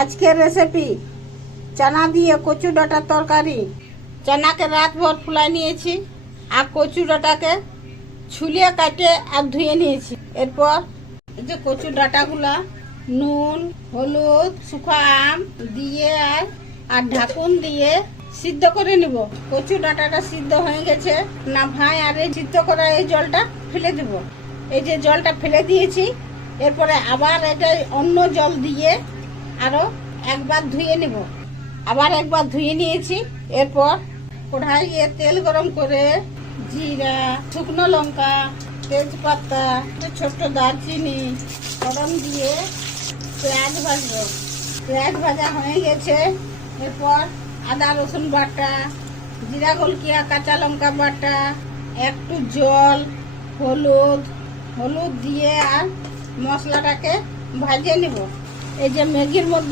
আজকের রেসিপি চানা দিয়ে কচু ডাঁটার তরকারি। চানাকে রাত ভর ফুলাই নিয়েছি আর কচু ডাঁটাকে ছুলিয়ে কাটে আর ধুয়ে নিয়েছি। এরপর এই যে কচু ডাঁটাগুলা নুন হলুদ শুকনো আম দিয়ে আর ঢাকুন দিয়ে সিদ্ধ করে নিব। কচু ডাঁটাটা সিদ্ধ হয়ে গেছে না ভাই, আর এই সিদ্ধ করা এই জলটা ফেলে দেব। এই যে জলটা ফেলে দিয়েছি, এরপরে আবার এটা অন্য জল দিয়ে আরো একবার ধুয়ে নেব। আবার একবার ধুয়ে নিয়েছি। এরপর কড়াইয়ে তেল গরম করে জিরা, শুকনো লঙ্কা, তেজপাতা, ছোট্ট দারচিনি ফোড়ন দিয়ে পেঁয়াজ ভাজবো। পেঁয়াজ ভাজা হয়ে গেছে। এরপর আদা রসুন বাটা, জিরা গোলকিয়া, কাঁচা লঙ্কা বাটা, একটু জল, হলুদ দিয়ে আর মশলাটাকে ভাজে নেব। এই যে ম্যাগির মধ্যে